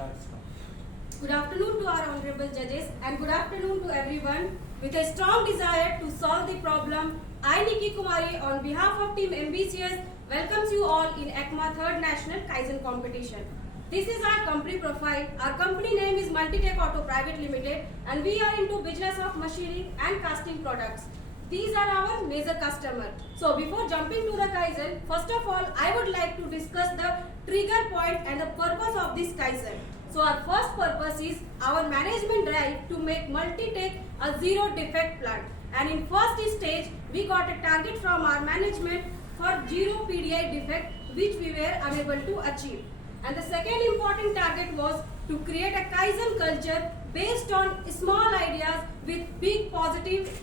starts now. Good afternoon to our honorable judges and good afternoon to everyone. With a strong desire to solve the problem, I, Nikki Kumari, on behalf of Team MBCS, welcomes you all in ECMA 3rd National Kaizen Competition. This is our company profile. Our company name is Multitech Auto Private Limited and we are into business of machining and casting products. These are our major customers. So before jumping to the Kaizen, first of all, I would like to discuss the trigger point and the purpose of this Kaizen. So our first purpose is our management drive to make Multitech a zero defect plant. And in first stage, we got a target from our management for zero PDI defect which we were unable to achieve. And the second important target was to create a Kaizen culture based on small ideas with big positive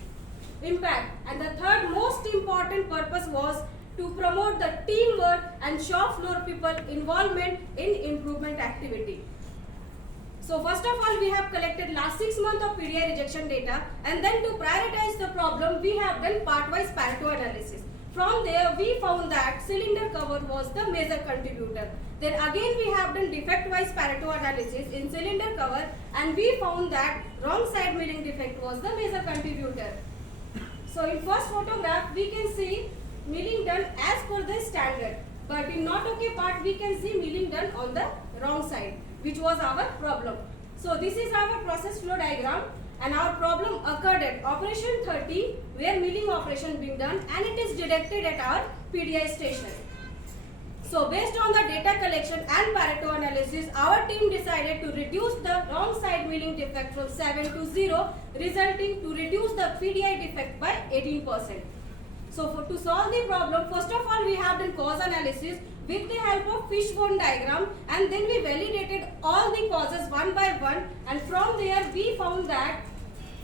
impact. And the third most important purpose was to promote the teamwork and shop floor people involvement in improvement activity. So first of all, we have collected last 6 months of PDI rejection data, and then to prioritize the problem, we have done part-wise Pareto analysis. From there, we found that cylinder cover was the major contributor. Then again, we have done defect-wise Pareto analysis in cylinder cover, and we found that wrong side milling defect was the major contributor. So in first photograph, we can see milling done as per the standard. But in not okay part, we can see milling done on the wrong side, which was our problem. So this is our process flow diagram, and our problem occurred at operation 30 where milling operation being done, and it is detected at our PDI station. So based on the data collection and Pareto analysis, our team decided to reduce the wrong side milling defect from 7 to 0, resulting to reduce the PDI defect by 18%. So to solve the problem, first of all, we have done cause analysis with the help of fishbone diagram, and then we validated all the causes one by one, and from there we found that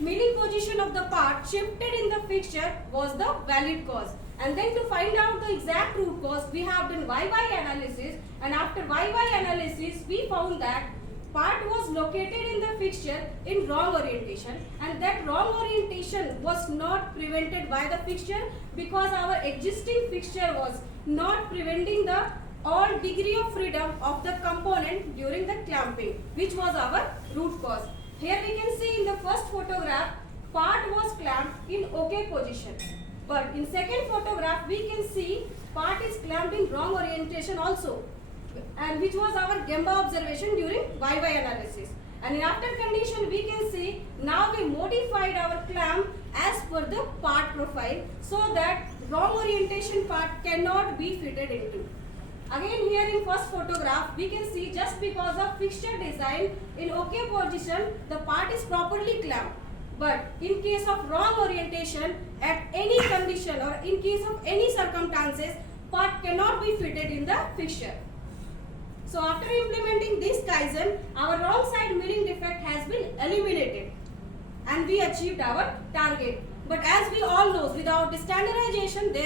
milling position of the part shifted in the fixture was the valid cause. And then to find out the exact root cause, we have done YY analysis, and after YY analysis we found that part was located in the fixture in wrong orientation, and that wrong orientation was not prevented by the fixture because our existing fixture was not preventing the all degree of freedom of the component during the clamping, which was our root cause. Here we can see in the first photograph, part was clamped in OK position. But in second photograph, we can see part is clamped in wrong orientation also, and which was our Gemba observation during YY analysis. And in after condition, we can see now we modified our clamp as per the part profile so that wrong orientation part cannot be fitted into. Again here in first photograph, we can see just because of fixture design in OK position, the part is properly clamped. But in case of wrong orientation, at any condition or in case of any circumstances, part cannot be fitted in the fixture. So after implementing this Kaizen, our wrong side milling defect has been eliminated and we achieved our target. But as we all know, without the standardization, there